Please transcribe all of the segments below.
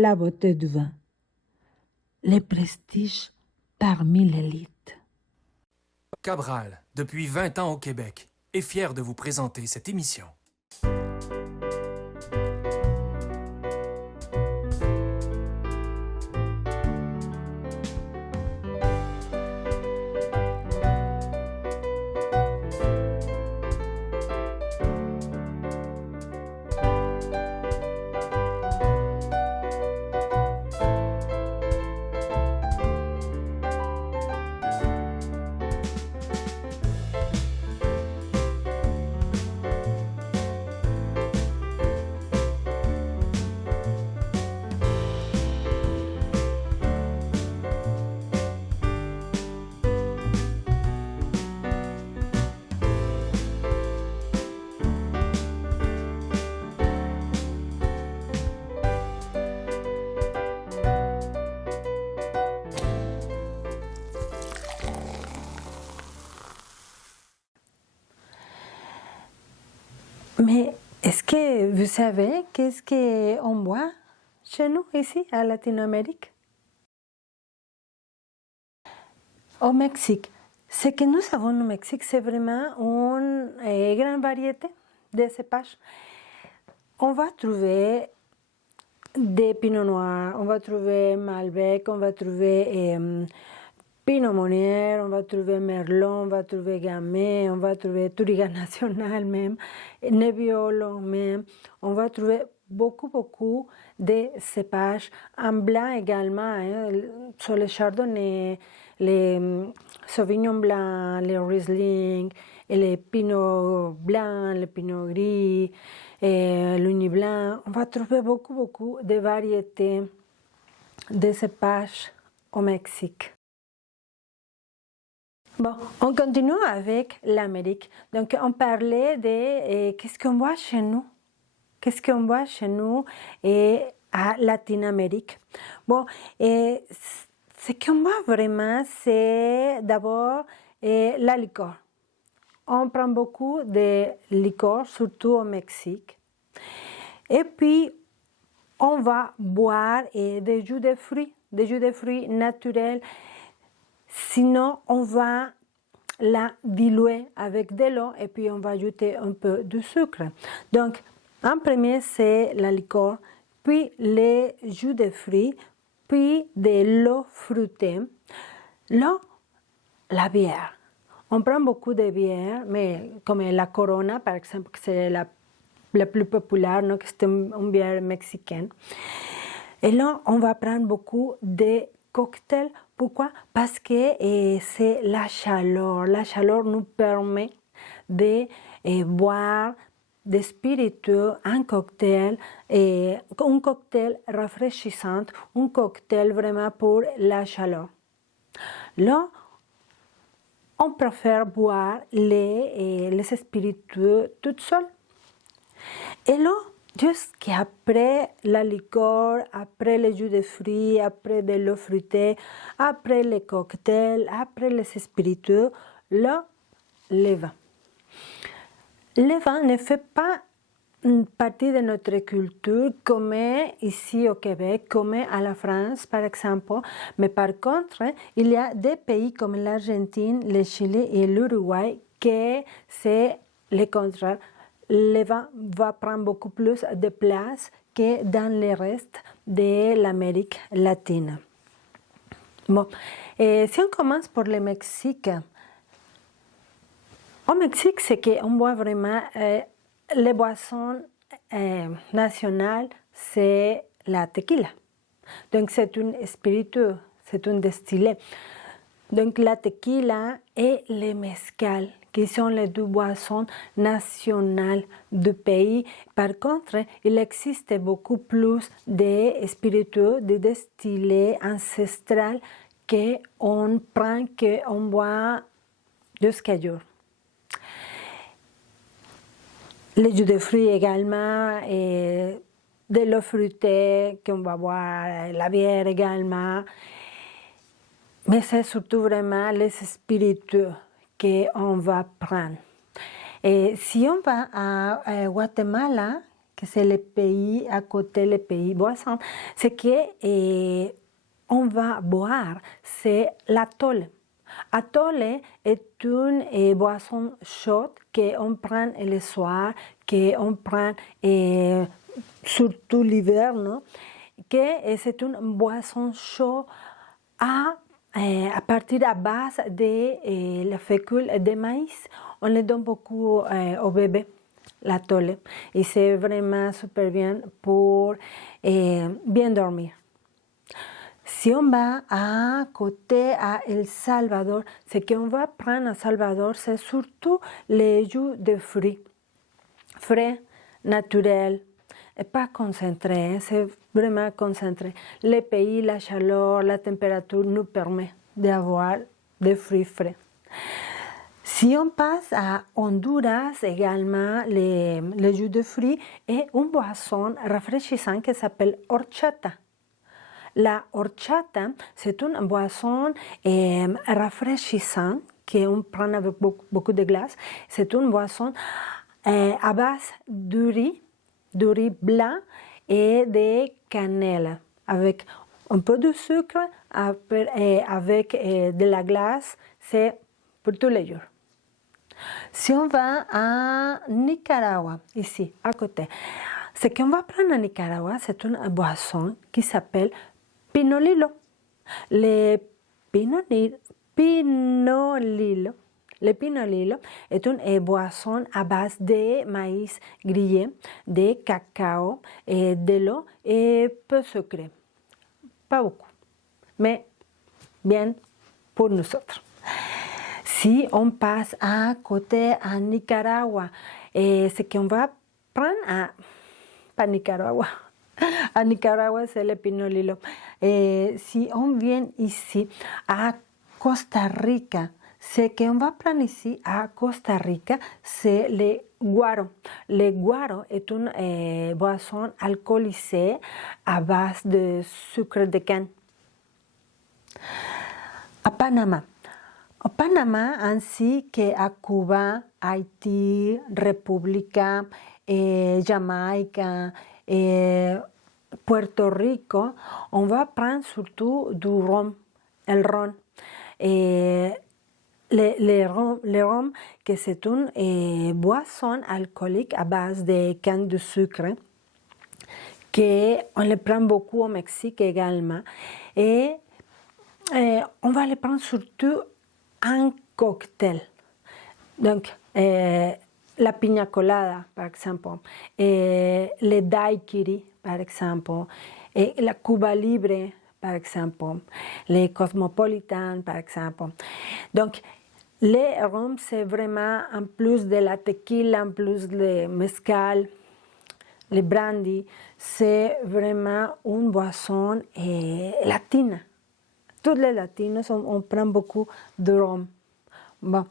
la beauté du vin, le prestige parmi l'élite. Cabral, depuis 20 ans au Québec, est fier de vous présenter cette émission. Mais est-ce que vous savez qu'est-ce qu'on boit chez nous, ici, à Latino-Amérique? Au Mexique, ce que nous avons au Mexique, c'est vraiment une grande variété de cépages. On va trouver des Pinot Noirs, on va trouver Malbec, on va trouver Pinot Meunier, on va trouver Merlot, on va trouver Gamay, on va trouver Touriga National même, Nebbiolo même. On va trouver beaucoup de cépages en blanc également, sur les Chardonnay, les Sauvignon blanc, les Riesling, et les Pinot blancs, les Pinot gris, et l'Uni blanc. On va trouver beaucoup de variétés de cépages au Mexique. Bon, on continue avec l'Amérique. Donc, on parlait de qu'est-ce qu'on voit chez nous. Qu'est-ce qu'on voit chez nous et à Latino-Amérique. Bon, et ce qu'on voit vraiment, c'est d'abord la liqueur. On prend beaucoup de liqueur, surtout au Mexique. Et puis, on va boire des jus de fruits naturels. Sinon, on va la diluer avec de l'eau et puis on va ajouter un peu de sucre. Donc, en premier, c'est la liqueur, puis les jus de fruits, puis de l'eau fruitée. L'eau, la bière. On prend beaucoup de bière, mais comme la Corona, par exemple, c'est la plus populaire, non, c'est une bière mexicaine. Et là, on va prendre beaucoup de cocktails. Pourquoi? Parce que c'est la chaleur. La chaleur nous permet de boire des spiritueux, un cocktail rafraîchissant, un cocktail vraiment pour la chaleur. Là, on préfère boire les spiritueux toutes seules. Et là, jusqu'après la liqueur, après les jus de fruits, après de l'eau fruitée, après les cocktails, après les spiritueux, là, le vin. Le vin ne fait pas une partie de notre culture comme ici au Québec, comme à la France par exemple, mais par contre, il y a des pays comme l'Argentine, le Chili et l'Uruguay que c'est le contraire. Le vin va prendre beaucoup plus de place que dans le reste de l'Amérique latine. Bon, et si on commence pour le Mexique, au Mexique, c'est qu'on boit vraiment les boissons nationales, c'est la tequila. Donc c'est un spiritueux, c'est un distillé. Donc la tequila et le mezcal, qui sont les deux boissons nationales du pays. Par contre, il existe beaucoup plus de spiritueux, de distillés ancestrales qu'on prend, qu'on boit jusqu'à jour. Les jus de fruits également, et de l'eau fruitée qu'on va boire, la bière également. Mais c'est surtout vraiment les spiritueux qu'on va prendre. Et si on va à Guatemala, que c'est le pays à côté, le pays voisin, ce que on va boire, c'est l'atole. Atole est une boisson chaude qu'on prend le soir, qu'on prend surtout l'hiver, non? Que c'est une boisson chaude à partir à base de la fécule de maïs. On le donne beaucoup au bébé, l'atole. Et c'est vraiment super bien pour bien dormir. Si on va à côté à El Salvador, ce qu'on va prendre à Salvador, c'est surtout les jus de fruits, frais, naturels, et pas concentrés, c'est vraiment concentré. Le pays, la chaleur, la température nous permet d'avoir des fruits frais. Si on passe à Honduras, également, les jus de fruits et une boisson rafraîchissante qui s'appelle horchata. La horchata, c'est une boisson rafraîchissante qu'on prend avec beaucoup de glace. C'est une boisson à base du riz blanc et de cannelle, avec un peu de sucre, avec de la glace. C'est pour tous les jours. Si on va à Nicaragua, ici, à côté, ce qu'on va prendre à Nicaragua, c'est une boisson qui s'appelle Pinolillo. Le pinolillo est une boisson à base de maïs grillé, de cacao, de l'eau et peu sucré. Pas beaucoup, mais bien pour nous autres. Si on passe à côté à Nicaragua, ce qu'on va prendre pas Nicaragua. À Nicaragua, c'est le pinolillo. Si on vient ici à Costa Rica, ce qu'on va prendre ici à Costa Rica, c'est le guaro. Le guaro est une boisson alcoolisée à base de sucre de canne. À Panama. Au Panama, ainsi qu'à Cuba, Haïti, République, Jamaïque, Puerto Rico, on va prendre surtout du rhum, el ron. Le rhum, que c'est une boisson alcoolique à base de canne de sucre, qu'on le prend beaucoup au Mexique également. Et on va le prendre surtout en cocktail. Donc, la piña colada, par exemple, le daiquiri, par exemple, et la Cuba Libre, par exemple, les Cosmopolitan, par exemple. Donc, le rhum, c'est vraiment, en plus de la tequila, en plus de mezcal, le brandy, c'est vraiment une boisson latine. Tous les latinos, on prend beaucoup de rhum. Bon.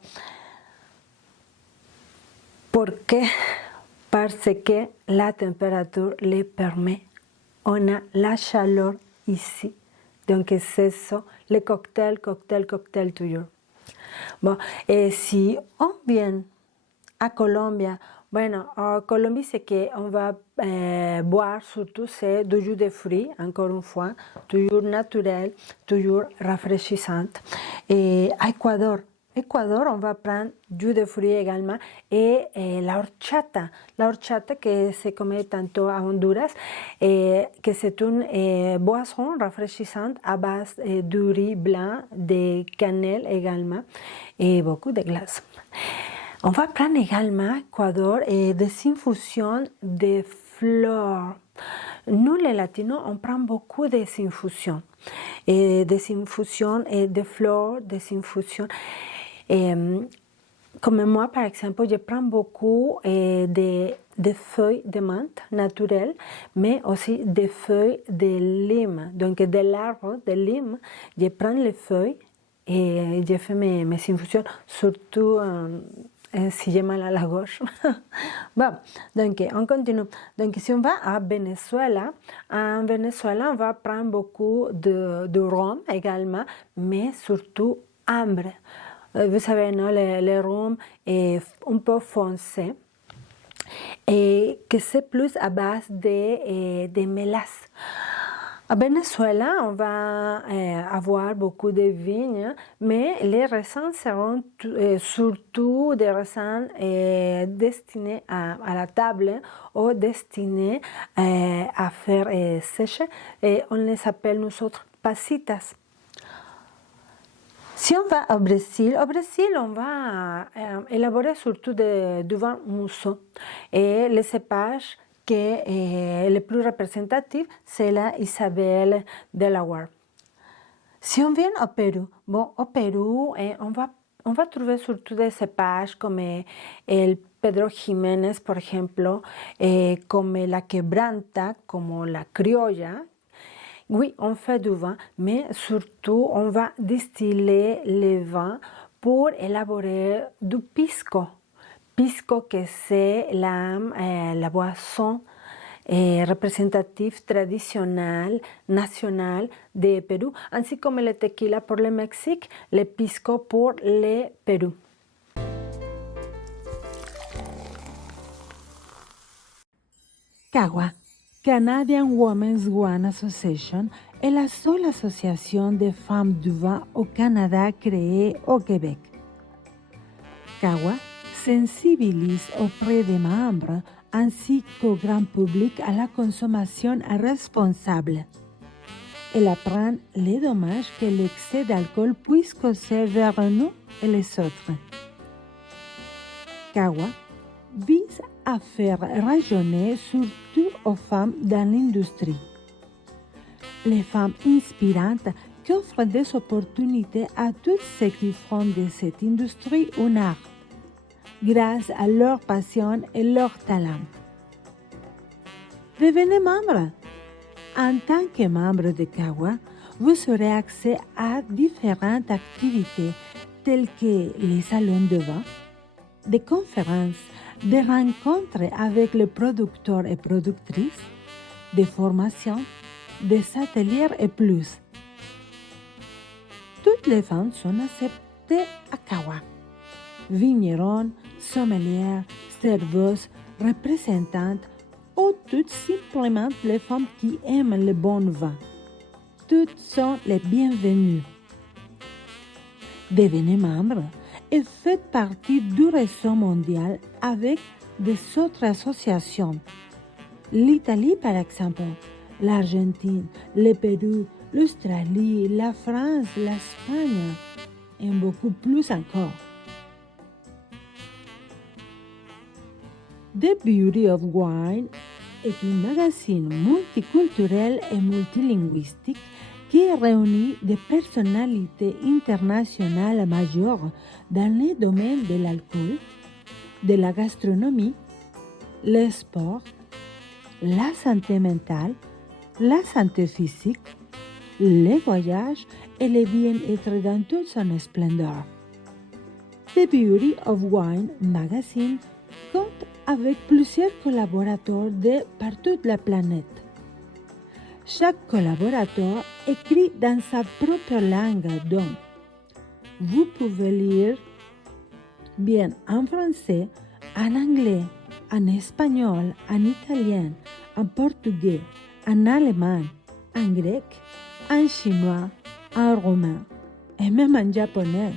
Pourquoi? Parce que la température le permet. On a la chaleur ici. Donc c'est ça, le cocktail toujours. Bon, et si on vient à Colombie, bueno, en Colombie, ce qu'on va boire surtout, c'est du jus de fruits, encore une fois, toujours naturel, toujours rafraîchissante. Et à Équador, on va prendre du jus de fruits également et la horchata. La horchata, que se come tanto à Honduras, que c'est une boisson rafraîchissante à base de riz blanc, de cannelle également et beaucoup de glace. On va prendre également, Équador, des infusions de fleurs. Nous, les Latinos, on prend beaucoup des infusions. Des infusions de fleurs, des infusions. Comme moi, par exemple, je prends beaucoup de feuilles de menthe naturelles, mais aussi des feuilles de lime. Donc, de l'arbre de lime, je prends les feuilles et je fais mes infusions, surtout si j'ai mal à la gorge. Bon, donc on continue. Donc si on va à Venezuela, en Venezuela, on va prendre beaucoup de rhum également, mais surtout ambre. Vous savez, non, le rhum est un peu foncé. et que c'est plus à base de mélasse. À Venezuela, on va avoir beaucoup de vignes, mais les raisins seront surtout des raisins destinés à la table ou destinés à faire sécher. Et on les appelle nous autres pasitas. Si on va au Brésil, on va élaborer surtout du vin mousseux. Et les cépages le plus représentatif, c'est la Isabelle Delaware. Si on vient au Pérou, au Pérou, on va trouver surtout des cépages comme el Pedro Jiménez, por ejemplo, comme la Quebranta, comme la Criolla. Oui, on fait du vin, mais surtout, on va distiller le vin pour élaborer du pisco. Pisco, que c'est la boisson représentative traditionnelle nationale de Pérou, ainsi comme le tequila pour le Mexique, le pisco pour le Pérou. CAWA, Canadian Women's Wine Association, est la seule association de femmes du vin au Canada créée au Québec. CAWA sensibilise auprès des membres ainsi qu'au grand public à la consommation responsable. Elle apprend les dommages que l'excès d'alcool puisse causer vers nous et les autres. CAWA vise à faire rayonner surtout aux femmes dans l'industrie. Les femmes inspirantes qui offrent des opportunités à tous ceux qui font de cette industrie un art, grâce à leur passion et leur talent. Devenez membre. En tant que membre de CAWA, vous aurez accès à différentes activités telles que les salons de vin, des conférences, des rencontres avec les producteurs et productrices, des formations, des ateliers et plus. Toutes les femmes sont acceptées à CAWA. Vignerons, sommelières, serveuses, représentantes ou toutes simplement les femmes qui aiment le bon vin. Toutes sont les bienvenues. Devenez membre et faites partie du réseau mondial avec des autres associations. L'Italie, par exemple, l'Argentine, le Pérou, l'Australie, la France, l'Espagne et beaucoup plus encore. The Beauty of Wine est un magazine multiculturel et multilinguistique qui réunit des personnalités internationales majeures dans les domaines de l'alcool, de la gastronomie, le sport, la santé mentale, la santé physique, les voyages et le bien-être dans toute son splendeur. The Beauty of Wine magazine compte avec plusieurs collaborateurs de partout la planète. Chaque collaborateur écrit dans sa propre langue, donc vous pouvez lire bien en français, en anglais, en espagnol, en italien, en portugais, en allemand, en grec, en chinois, en roumain et même en japonais.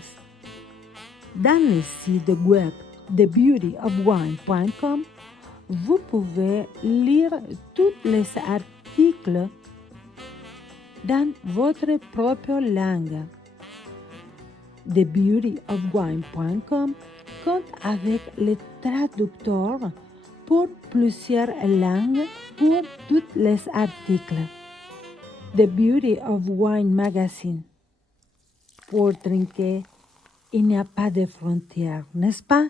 Dans le site web thebeautyofwine.com, vous pouvez lire tous les articles dans votre propre langue. Thebeautyofwine.com compte avec les traducteurs pour plusieurs langues pour tous les articles. The Beauty of Wine Magazine. Pour trinquer, il n'y a pas de frontières, n'est-ce pas?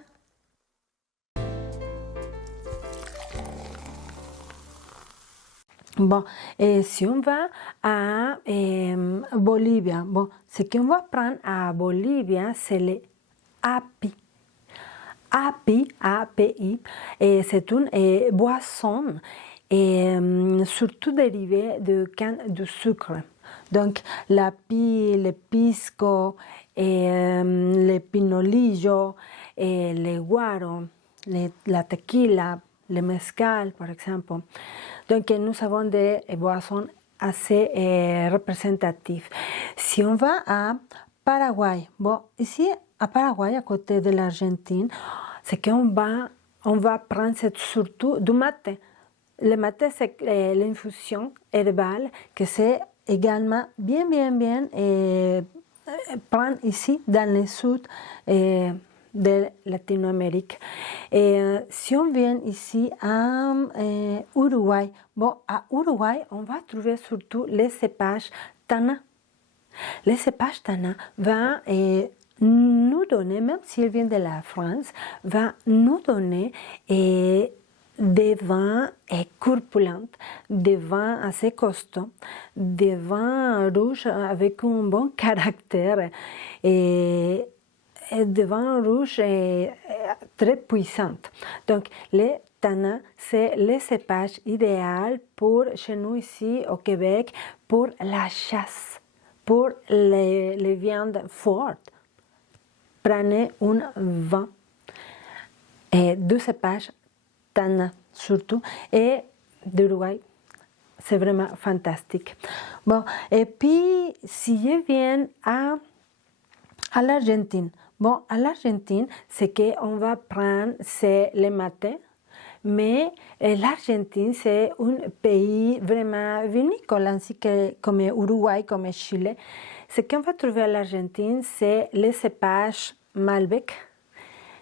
Bon, et si on va à Bolivie, bon, ce qu'on va prendre à Bolivie, c'est le api. Api, A-P-I, c'est une boisson surtout dérivée du sucre. Donc, l'api, le pisco, le pinolillo, le guaro, la tequila, le mezcal, par exemple. Donc, nous avons des boissons assez représentatives. Si on va à Paraguay, bon, ici, à Paraguay, à côté de l'Argentine, c'est qu'on va prendre surtout du maté. Le maté, c'est l'infusion herbale que c'est également bien prendre ici dans le sud de Latinoamérique. Et si on vient ici à Uruguay, bon, à Uruguay, on va trouver surtout les cépages Tana. Les cépages Tana vont nous donner, même s'ils viennent de la France, va nous donner des vins corpulents, des vins assez costauds, des vins rouges avec un bon caractère et des vins rouges très puissants. Donc, les Tana, c'est le cépage idéal pour, chez nous ici au Québec, pour la chasse, pour les viandes fortes. Prenez un vin de cépage Tana surtout et d'Uruguay. C'est vraiment fantastique. Bon, et puis si je viens à l'Argentine, bon, à l'Argentine, ce qu'on va prendre, c'est le maté. Mais l'Argentine, c'est un pays vraiment vinicole, ainsi que comme Uruguay, comme Chili. Ce qu'on va trouver à l'Argentine, c'est les cépages Malbec,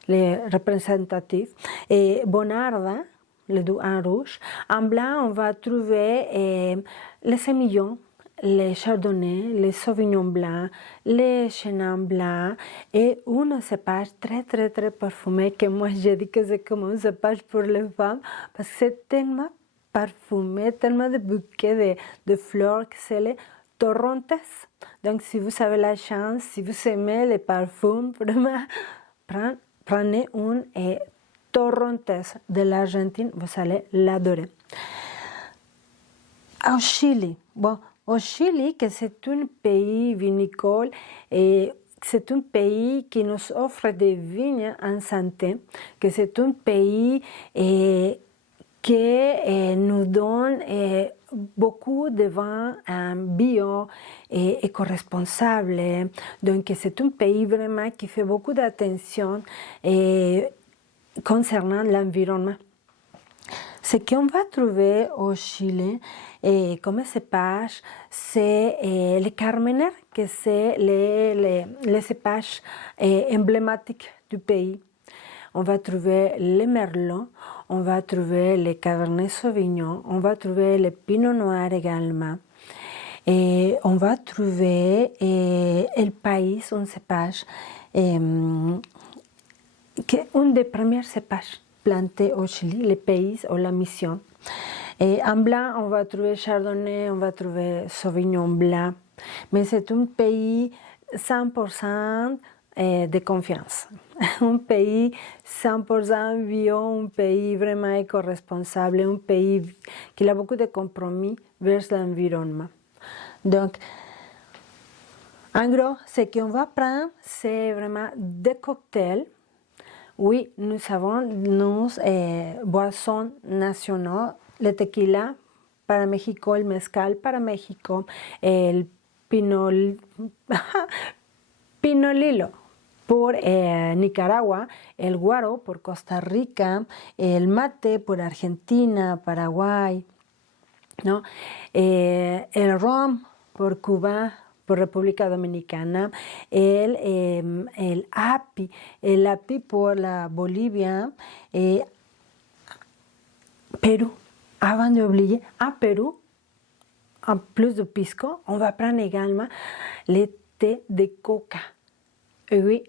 les représentatifs, et Bonarda, le doux en rouge. En blanc, on va trouver les sémillons, les chardonnays, les sauvignons blancs, les chenin blancs et un cépage très parfumé que moi je dis que c'est comme un cépage pour les femmes parce que c'est tellement parfumé, tellement de bouquets de fleurs que c'est les Torrontes. Donc si vous avez la chance, si vous aimez les parfums, vraiment, prenez un Torrontes de l'Argentine, vous allez l'adorer. Au Chili, bon, au Chili, que c'est un pays vinicole et c'est un pays qui nous offre des vignes en santé, que c'est un pays qui nous donne beaucoup de vins bio et éco-responsables. Donc c'est un pays vraiment qui fait beaucoup d'attention concernant l'environnement. Ce qu'on va trouver au Chili comme cépage, c'est le Carmener, que c'est les cépages emblématiques du pays. On va trouver le Merlot, on va trouver le Cabernet Sauvignon, on va trouver le Pinot Noir également. Et on va trouver El País, un cépage, un des premiers cépages plantés au Chili, le Pays ou la Mission. Et en blanc, on va trouver Chardonnay, on va trouver Sauvignon blanc. Mais c'est un pays 100% de confiance. Un pays 100% bio, un pays vraiment éco-responsable, un pays qui a beaucoup de compromis vers l'environnement. Donc, en gros, ce qu'on va prendre, c'est vraiment des cocktails. Oui, nous avons nos boissons nationaux, le tequila para México, el mezcal para México, el pinolilo por Nicaragua, el guaro por Costa Rica, el mate por Argentina, Paraguay, ¿no? El ron por Cuba, por República Dominicana, el api por la Bolivia, Pérou. Avant d'oublier, à Pérou, en plus de pisco, on va prendre également le thé de coca. Oui,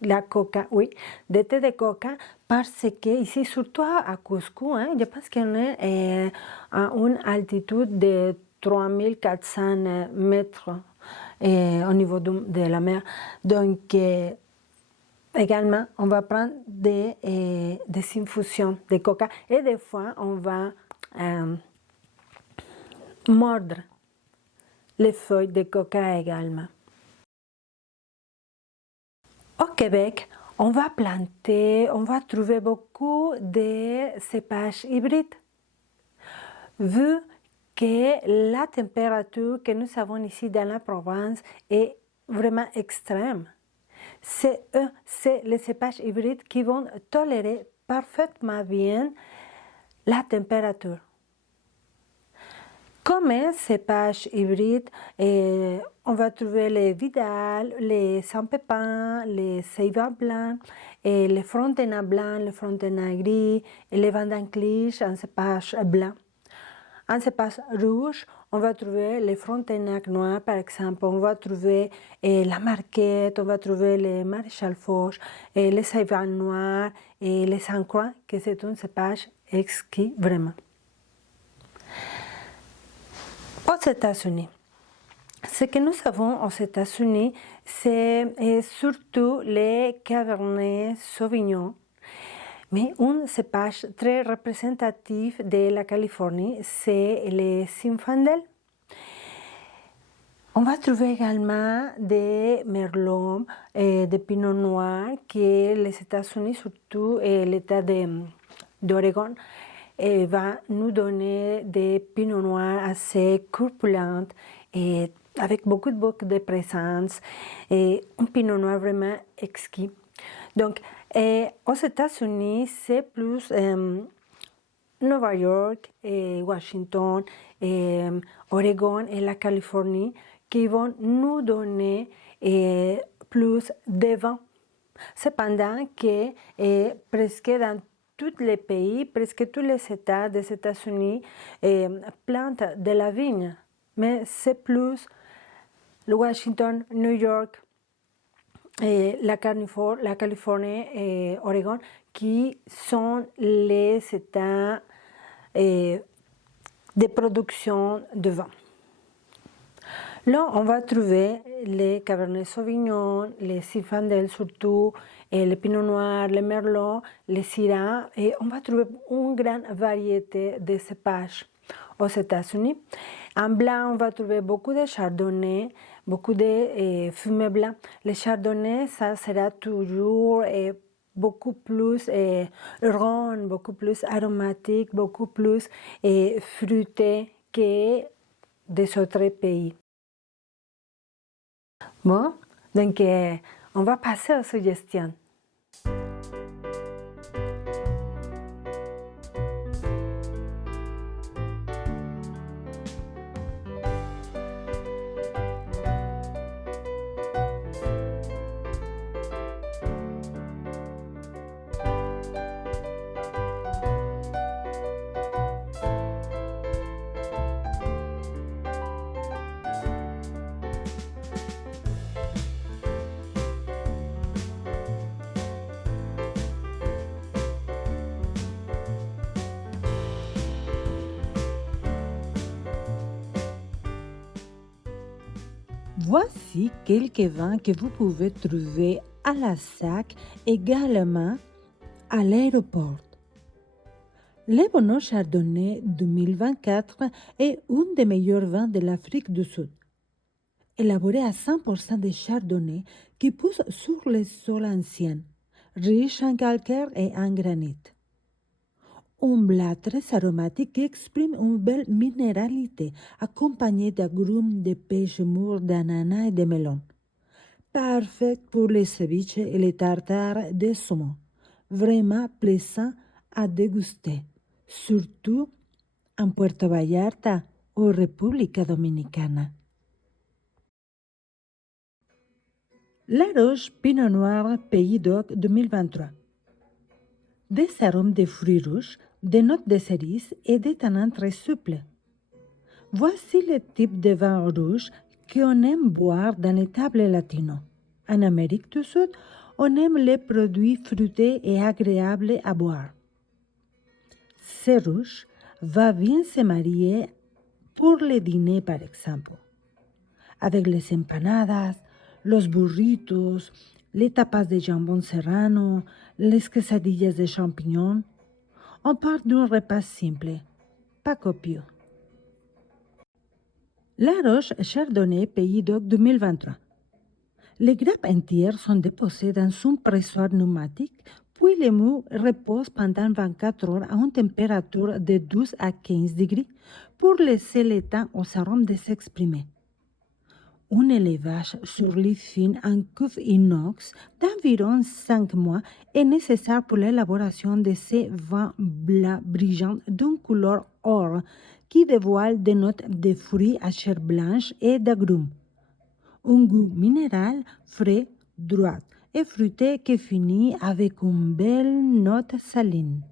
la coca, oui, de thé de coca, parce que ici, surtout à Cusco, je pense qu'on est à une altitude de 3400 mètres au niveau de la mer. Donc, également, on va prendre des infusions de coca et des fois, on va mordre les feuilles de coca également. Au Québec, On va planter, on va trouver beaucoup de cépages hybrides. Vu que la température que nous avons ici dans la Provence est vraiment extrême, c'est les cépages hybrides qui vont tolérer parfaitement bien la température. Comme un cépage hybride, on va trouver les Vidal, les Saint-Pépin, les Seyva blanc, et les Frontenac blanc, les Frontenac gris, et les Vendange en cépage blanc. En cépage rouge, on va trouver les Frontenac noirs, par exemple. On va trouver la Marquette, on va trouver les Maréchal Foch, les Seyva noirs et les Saint-Croix, que c'est un cépage exquis vraiment. Aux États-Unis, ce que nous avons aux États-Unis, c'est surtout les Cabernet Sauvignon, mais un cépage très représentatif de la Californie, c'est le Zinfandel. On va trouver également des merlots, des pinots noirs que les États-Unis, surtout l'État d'Oregon, va nous donner des pinots noirs assez corpulents et avec beaucoup de présence et un pinot noir vraiment exquis. Donc, aux États-Unis, c'est plus New York, Washington, Oregon et la Californie qui vont nous donner plus de vent. Cependant que presque dans tous les pays, presque tous les États des États-Unis plantent de la vigne, mais c'est plus le Washington, New York, la Californie et Oregon qui sont les États de production de vin. Là, on va trouver les Cabernet Sauvignon, les Zinfandel surtout, et les Pinot Noir, les Merlot, les Syrah, et on va trouver une grande variété de cépages aux États-Unis. En blanc, on va trouver beaucoup de Chardonnay, beaucoup de fumé blanc. Le Chardonnay, ça sera toujours beaucoup plus rond, beaucoup plus aromatique, beaucoup plus fruité que des autres pays. Bon, donc on va passer aux suggestions. Voici quelques vins que vous pouvez trouver à la SAC, également à l'aéroport. Le Bonneau Chardonnay 2024 est un des meilleurs vins de l'Afrique du Sud. Élaboré à 100% de chardonnay qui pousse sur les sols anciens, riches en calcaire et en granit. Un blanc très aromatique qui exprime une belle minéralité, accompagné d'agrumes de pêche mûr, d'ananas et de melon. Parfait pour les ceviches et les tartares de saumon. Vraiment plaisant à déguster, surtout en Puerto Vallarta ou República Dominicana. La Roche Pinot Noir Pays d'Oc 2023. Des arômes de fruits rouges, des notes de cerises et des tanins très souples. Voici le type de vin rouge qu'on aime boire dans les tables latino. En Amérique du Sud, on aime les produits fruités et agréables à boire. Ce rouge va bien se marier pour le dîner, par exemple, avec les empanadas, los burritos, les tapas de jambon serrano, les quesadillas de champignons. On part d'un repas simple, pas copieux. La Roche Chardonnay Pays d'Oc 2023. Les grappes entières sont déposées dans un pressoir pneumatique, puis les mous reposent pendant 24 heures à une température de 12 à 15 degrés pour laisser le temps aux arômes de s'exprimer. Un élevage sur lit fin en cuve inox d'environ 5 mois est nécessaire pour l'élaboration de ces vins blancs brillants d'une couleur or qui dévoilent des notes de fruits à chair blanche et d'agrumes. Un goût minéral, frais, droit et fruité qui finit avec une belle note saline.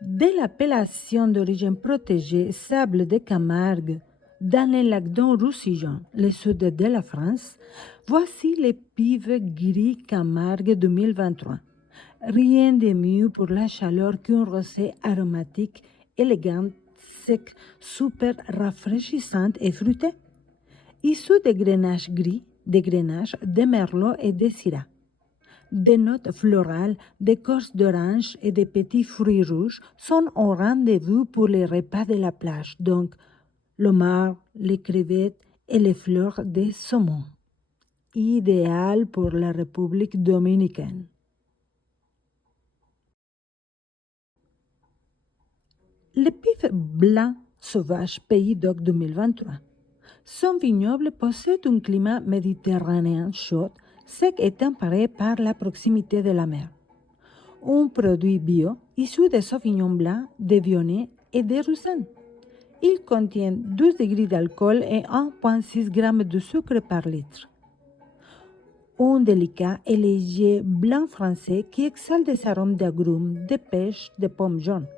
De l'appellation d'origine protégée Sable de Camargue, dans le lac don Roussillon, le sud de la France, voici les pives gris Camargue 2023. Rien de mieux pour la chaleur qu'un rosé aromatique, élégant, sec, super rafraîchissante et fruité. Issu de grenache gris, de grenache, de merlot et de syrah. Des notes florales, d'écorce d'orange et de petits fruits rouges sont au rendez-vous pour les repas de la plage, donc l'homard, les crevettes et les fleurs de saumon. Idéal pour la République dominicaine. Le pif blanc sauvage Pays d'Oc 2023. Son vignoble possède un climat méditerranéen chaud, sec et tempéré par la proximité de la mer. Un produit bio issu de Sauvignon blanc, de Viognier et de Roussanne. Il contient 12 degrés d'alcool et 1,6 g de sucre par litre. Un délicat et léger blanc français qui exhale des arômes d'agrumes, de pêche, de pommes jaunes.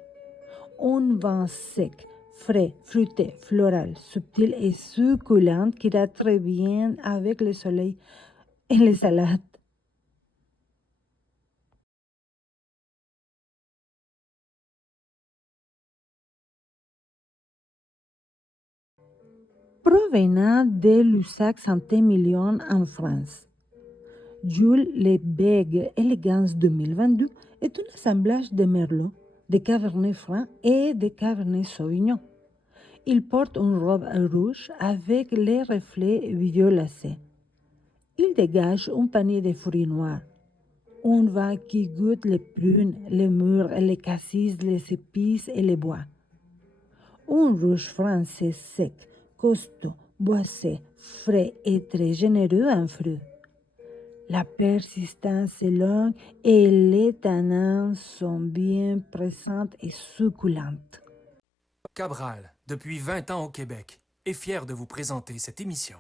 Un vin sec, frais, fruité, floral, subtil et succulent qui ira très bien avec le soleil et les salades. Provenant de Lussac Saint-Émilion en France. Jules Le Bègue Élégance 2022 est un assemblage de Merlot, de Cabernet Franc et de Cabernet Sauvignon. Il porte une robe rouge avec les reflets violacés. Il dégage un panier de fruits noirs. Un vin qui goûte les prunes, les mûres, les cassis, les épices et les bois. Un rouge français sec, costaud, boisé, frais et très généreux en fruits. La persistance est longue et les tanins sont bien présentes et succulentes. Cabral, depuis 20 ans au Québec, est fier de vous présenter cette émission.